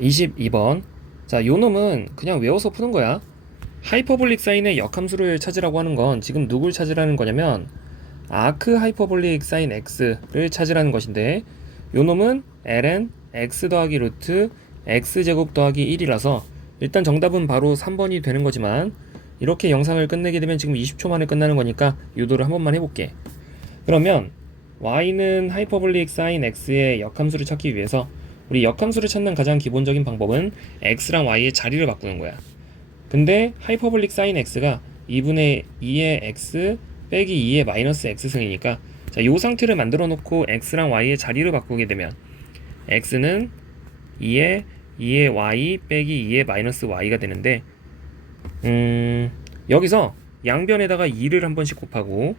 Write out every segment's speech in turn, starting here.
22번. 자, 요 놈은 그냥 외워서 푸는 거야. 하이퍼볼릭 사인의 역함수를 찾으라고 하는 건 지금 누굴 찾으라는 거냐면 아크 하이퍼볼릭 사인 x를 찾으라는 것인데 요 놈은 ln x 더하기 루트 x 제곱 더하기 1이라서 일단 정답은 바로 3번이 되는 거지만 이렇게 영상을 끝내게 되면 지금 20초 만에 끝나는 거니까 유도를 한 번만 해볼게. 그러면 y는 하이퍼볼릭 사인 x의 역함수를 찾기 위해서 우리 역함수를 찾는 가장 기본적인 방법은 x랑 y의 자리를 바꾸는 거야. 근데 하이퍼볼릭 사인 x가 2분의 2의 x 빼기 2의 마이너스 x승이니까 자, 요 상태를 만들어 놓고 x랑 y의 자리를 바꾸게 되면 x는 2의 2의 y 빼기 2의 마이너스 y가 되는데 음, 여기서 양변에다가 2를 한 번씩 곱하고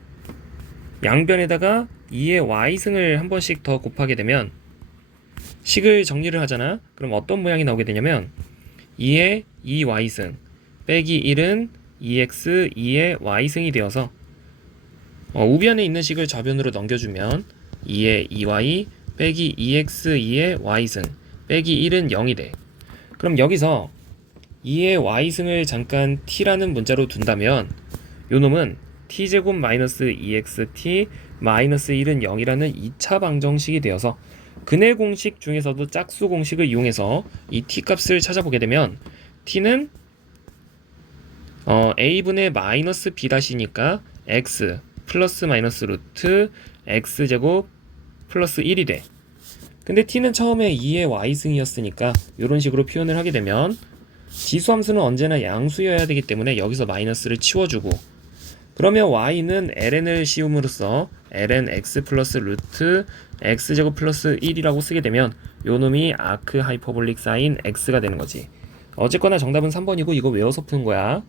양변에다가 2의 y승을 한 번씩 더 곱하게 되면 식을 정리를 하잖아. 그럼 어떤 모양이 나오게 되냐면 2의 2y승 빼기 1은 2x 2의 y승이 되어서 어, 우변에 있는 식을 좌변으로 넘겨주면 2의 2y 빼기 2x 2의 y승 빼기 1은 0이 돼. 그럼 여기서 2의 y승을 잠깐 t라는 문자로 둔다면 요 놈은 t제곱 마이너스 2xt 마이너스 1은 0이라는 2차 방정식이 되어서 근해 공식 중에서도 짝수 공식을 이용해서 이 t 값을 찾아보게 되면 t는 어, a분의 마이너스 b 다시니까 x 플러스 마이너스 루트 x 제곱 플러스 1이 돼. 근데 t는 처음에 2의 y승이었으니까 이런 식으로 표현을 하게 되면 지수함수는 언제나 양수여야 되기 때문에 여기서 마이너스를 치워주고 그러면 y는 ln을 씌움으로써 ln x 플러스 루트 x 제곱 플러스 1이라고 쓰게 되면 요 놈이 아크 하이퍼볼릭 사인 x가 되는 거지. 어쨌거나 정답은 3번이고 이거 외워서 푸는 거야.